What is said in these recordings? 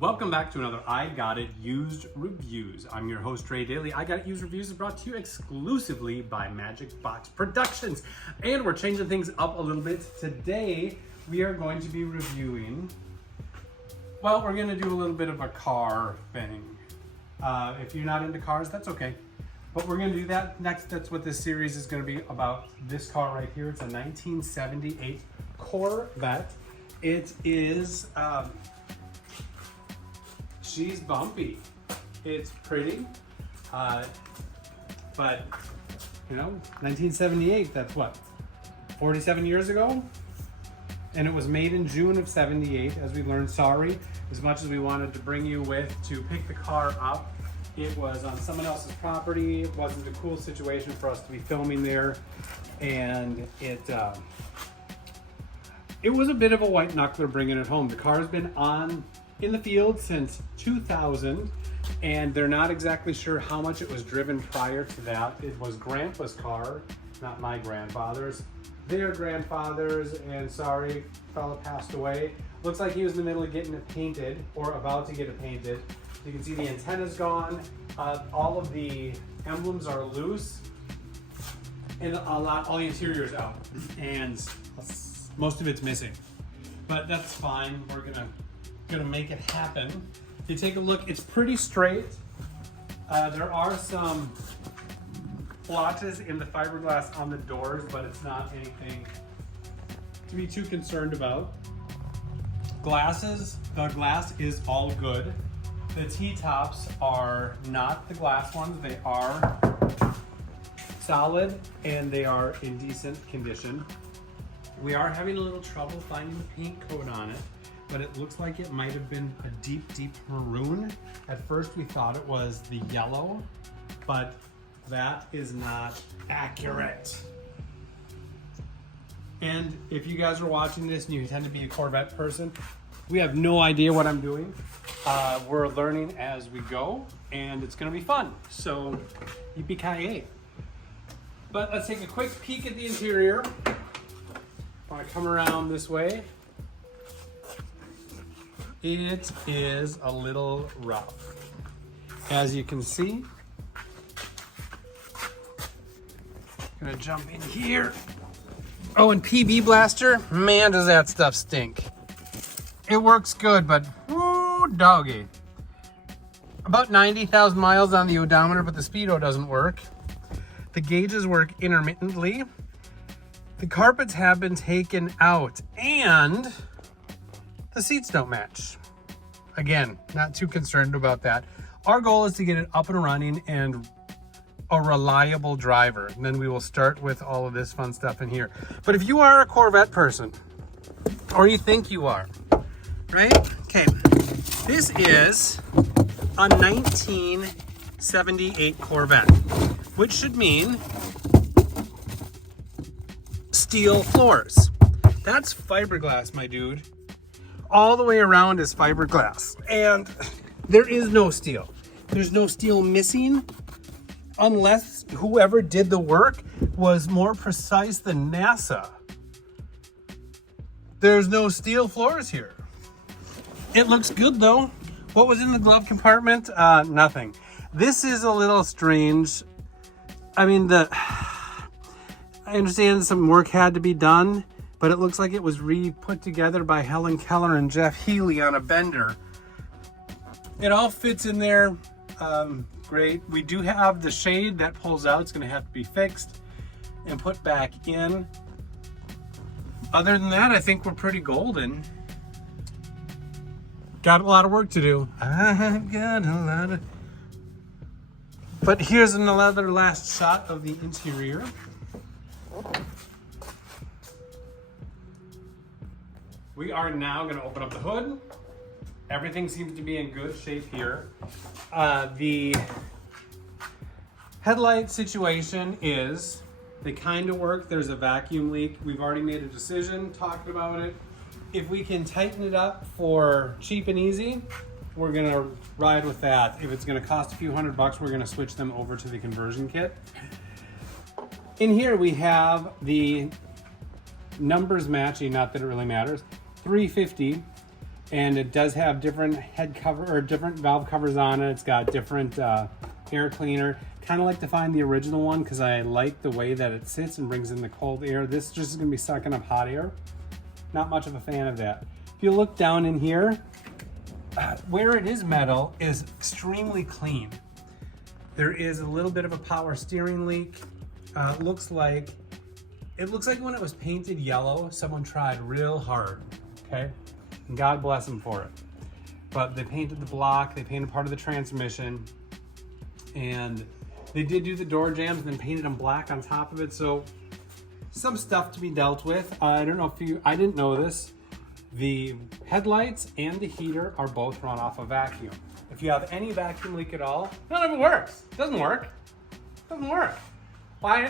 Welcome back to another I Got It Used Reviews. I'm your host, Trey Daly. I Got It Used Reviews is brought to you exclusively by Magic Box Productions. And we're changing things up a little bit. Today, we are going to be reviewing, well, we're gonna do a little bit of a car thing. If you're not into cars, that's okay. But we're gonna do that next. That's what this series is gonna be about. This car right here, it's a 1978 Corvette. It is, she's bumpy. It's pretty, but you know, 1978, that's what, 47 years ago? And it was made in June of 78, as we learned. Sorry, as much as we wanted to bring you with to pick the car up, it was on someone else's property. It wasn't a cool situation for us to be filming there. And it was a bit of a white knuckler bringing it home. The car's been in the field since 2000, and they're not exactly sure how much it was driven prior to that. It was Grandpa's car, not my grandfather's. Their grandfather's, and sorry, fella passed away. Looks like he was in the middle of getting it painted, or about to get it painted. You can see the antenna's gone. All of the emblems are loose, and all the interior's out, and most of it's missing. But that's fine. We're gonna make it happen. If you take a look, it's pretty straight. There are some blotches in the fiberglass on the doors, but it's not anything to be too concerned about. Glasses, the glass is all good. The T-tops are not the glass ones. They are solid and they are in decent condition. We are having a little trouble finding the paint coat on it, but it looks like it might have been a deep, deep maroon. At first we thought it was the yellow, but that is not accurate. And if you guys are watching this and you tend to be a Corvette person, we have no idea what I'm doing. We're learning as we go, and it's gonna be fun. So, yippee-ki-yay. But let's take a quick peek at the interior. If I come around this way, it is a little rough. As you can see, gonna jump in here. Oh, and PB Blaster, man, does that stuff stink. It works good, but whoo, doggy. About 90,000 miles on the odometer, but the speedo doesn't work. The gauges work intermittently. The carpets have been taken out, and the seats don't match. Again, not too concerned about that. Our goal is to get it up and running and a reliable driver. And then we will start with all of this fun stuff in here. But if you are a Corvette person, or you think you are, right? Okay, this is a 1978 Corvette, which should mean steel floors. That's fiberglass, my dude. All the way around is fiberglass, and there is no steel. There's no steel missing, unless whoever did the work was more precise than NASA. There's no steel floors here. It looks good though. What was in the glove compartment? Nothing. This is a little strange. I mean, I understand some work had to be done, but it looks like it was re-put together by Helen Keller and Jeff Healy on a bender. It all fits in there. Great. We do have the shade that pulls out. It's going to have to be fixed and put back in. Other than that, I think we're pretty golden. Got a lot of work to do. I've got a lot of... But here's another last shot of the interior. We are now going to open up the hood. Everything seems to be in good shape here. The headlight situation is, they kind of work. There's a vacuum leak. We've already made a decision, talked about it. If we can tighten it up for cheap and easy, we're gonna ride with that. If it's gonna cost a few $100, we're gonna switch them over to the conversion kit. In here we have the numbers matching, not that it really matters, 350 and it does have different head cover or different valve covers on it. It's got different air cleaner. Kind of like to find the original one because I like the way that it sits and brings in the cold air. This just is going to be sucking up hot air. Not much of a fan of that. If you look down in here, where it is metal is extremely clean. There is a little bit of a power steering leak. It looks like when it was painted yellow, someone tried real hard, okay? And God bless them for it. But they painted the block, they painted part of the transmission, and they did do the door jambs and then painted them black on top of it. So some stuff to be dealt with. I don't know if I didn't know this. The headlights and the heater are both run off a vacuum. If you have any vacuum leak at all, none of it works. It doesn't work. It doesn't work. Why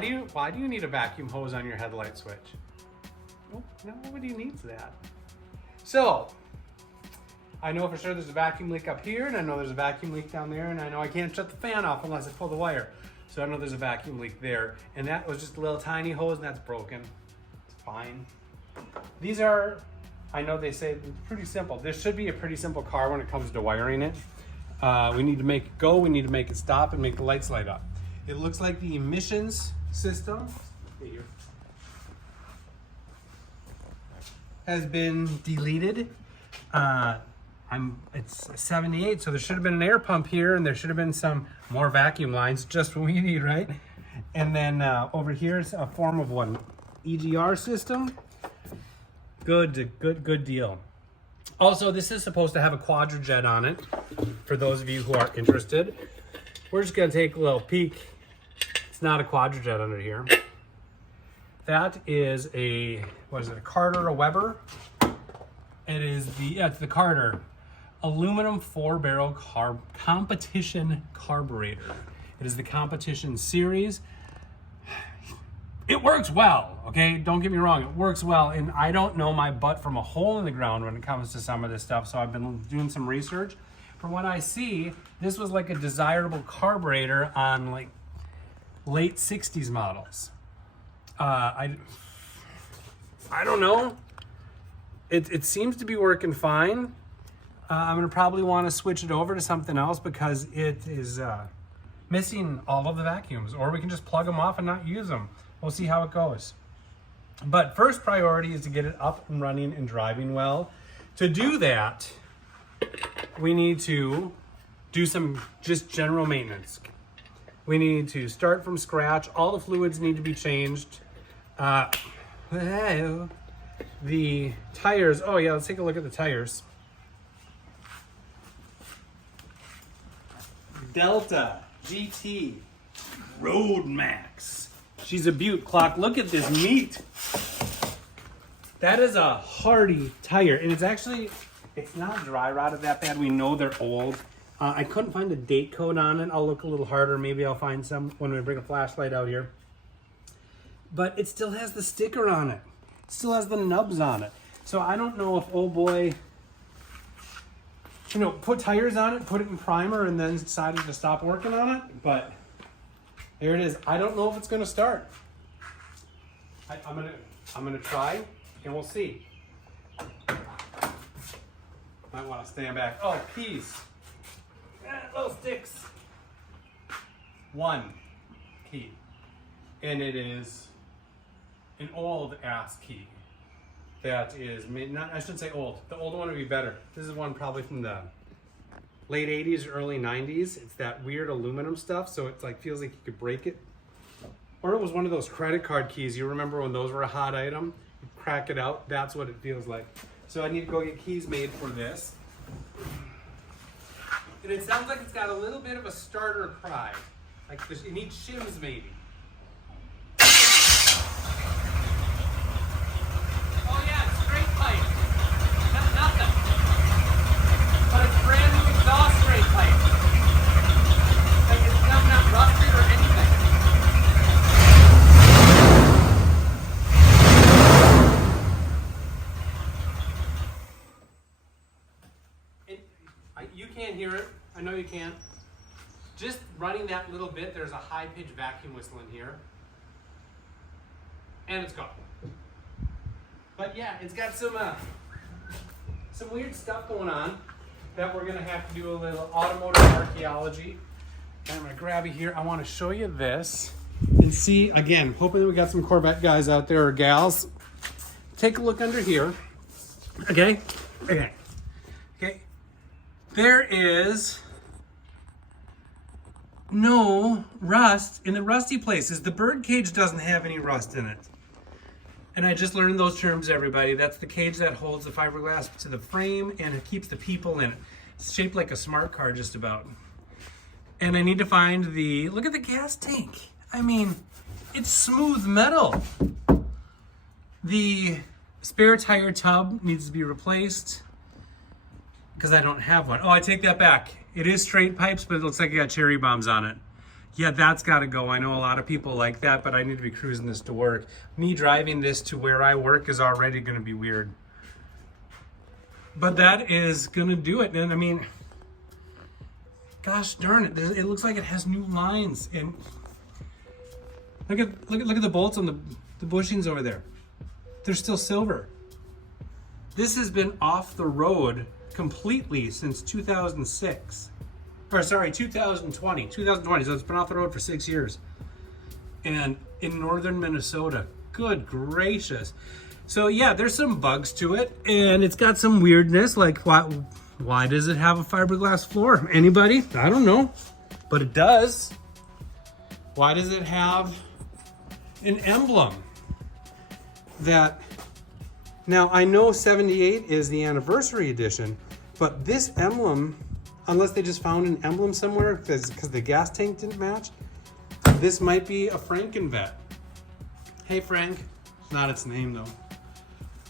do you need a vacuum hose on your headlight switch? Nobody needs that. So, I know for sure there's a vacuum leak up here, and I know there's a vacuum leak down there, and I know I can't shut the fan off unless I pull the wire. So I know there's a vacuum leak there, and that was just a little tiny hose, and that's broken. It's fine. These are, I know they say pretty simple. This should be a pretty simple car when it comes to wiring it. We need to make it go, we need to make it stop, and make the lights light up. It looks like the emissions system has been deleted. It's 78, so there should have been an air pump here, and there should have been some more vacuum lines, just what we need, right? And then over here is a form of one EGR system. Good deal. Also, this is supposed to have a quadrajet on it, for those of you who are interested. We're just gonna take a little peek. It's not a quadrajet under here. That is a, what is it, a Carter or a Weber? It is it's the Carter aluminum 4-barrel competition carburetor. It is the competition series. It works well, okay? Don't get me wrong, it works well, and I don't know my butt from a hole in the ground when it comes to some of this stuff, so I've been doing some research. From what I see, this was like a desirable carburetor on like late 60s models. I don't know. It seems to be working fine. I'm gonna probably want to switch it over to something else because it is missing all of the vacuums, or we can just plug them off and not use them. We'll see how it goes. But first priority is to get it up and running and driving well. To do that, we need to do some just general maintenance. We need to start from scratch. All the fluids need to be changed. The tires, oh yeah, let's take a look at the tires. Delta GT Road Max. She's a beaut. Clock, look at this meat. That is a hardy tire, and it's not dry rotted that bad. We know they're old. I couldn't find a date code on it. I'll look a little harder. Maybe I'll find some when we bring a flashlight out here. But it still has the sticker on it. It still has the nubs on it. So I don't know if old boy, put tires on it, put it in primer, and then decided to stop working on it. But there it is. I don't know if it's going to start. I'm gonna try, and we'll see. Might want to stand back. Oh, keys. Little sticks. One key, and it is an old ass key. That is, I shouldn't say old. The old one would be better. This is one probably from the late 80s, early 90s. It's that weird aluminum stuff, so it feels like you could break it. Or it was one of those credit card keys. You remember when those were a hot item? You crack it out, that's what it feels like. So I need to go get keys made for this. And it sounds like it's got a little bit of a starter cry. Like it needs shims maybe. Oh yeah, it's straight pipe. That's nothing. But it's brand new exhaust straight pipe. Like it's not rusted or anything. You can't hear it. I know you can't. Just running that little bit, there's a high-pitched vacuum whistle in here. And it's gone. But yeah, it's got some weird stuff going on that we're gonna have to do a little automotive archaeology. And I'm gonna grab it here. I wanna show you this and see, again, hoping that we got some Corvette guys out there or gals. Take a look under here. Okay. There is no rust in the rusty places. The bird cage doesn't have any rust in it. And I just learned those terms, everybody. That's the cage that holds the fiberglass to the frame and it keeps the people in it. It's shaped like a smart car just about. And I need to find look at the gas tank. I mean, it's smooth metal. The spare tire tub needs to be replaced because I don't have one. Oh, I take that back. It is straight pipes, but it looks like it got cherry bombs on it. Yeah, that's got to go. I know a lot of people like that, but I need to be cruising this to work. Me driving this to where I work is already going to be weird. But that is going to do it. And I mean, gosh darn it. It looks like it has new lines. And look at the bolts on the bushings over there. They're still silver. This has been off the road completely since 2006. Or sorry, 2020. 2020, so it's been off the road for 6 years. And in northern Minnesota. Good gracious. So yeah, there's some bugs to it. And it's got some weirdness, like why does it have a fiberglass floor? Anybody? I don't know. But it does. Why does it have an emblem? Now I know 78 is the anniversary edition, but this emblem, unless they just found an emblem somewhere because the gas tank didn't match, this might be a Frankenvet. Hey Frank, not its name though.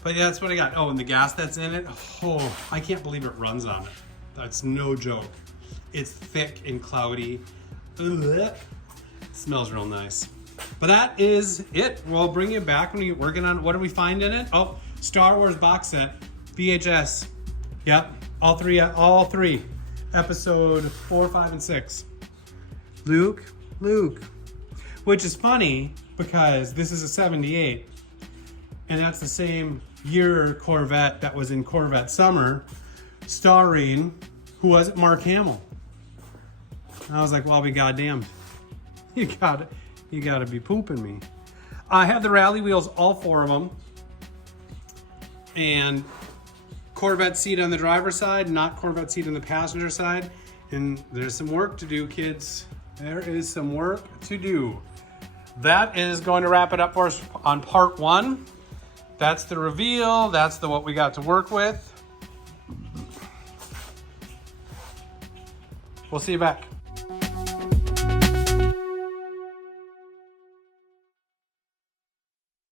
But yeah, that's what I got. Oh, and the gas that's in it, oh, I can't believe it runs on it. That's no joke. It's thick and cloudy. Ugh. Smells real nice. But that is it. We'll bring you back when we get working on it. What do we find in it? Oh, Star Wars box set, VHS. Yep, all three. Episode 4, 5, and 6. Luke. Which is funny because this is a 78, and that's the same year Corvette that was in Corvette Summer, starring, who was it? Mark Hamill. And I was like, well, I'll be goddamned. You gotta be pooping me. I have the rally wheels, all 4 of them. And Corvette seat on the driver's side, not Corvette seat on the passenger side. And there's some work to do, kids. There is some work to do. That is going to wrap it up for us on part 1. That's the reveal. That's what we got to work with. We'll see you back.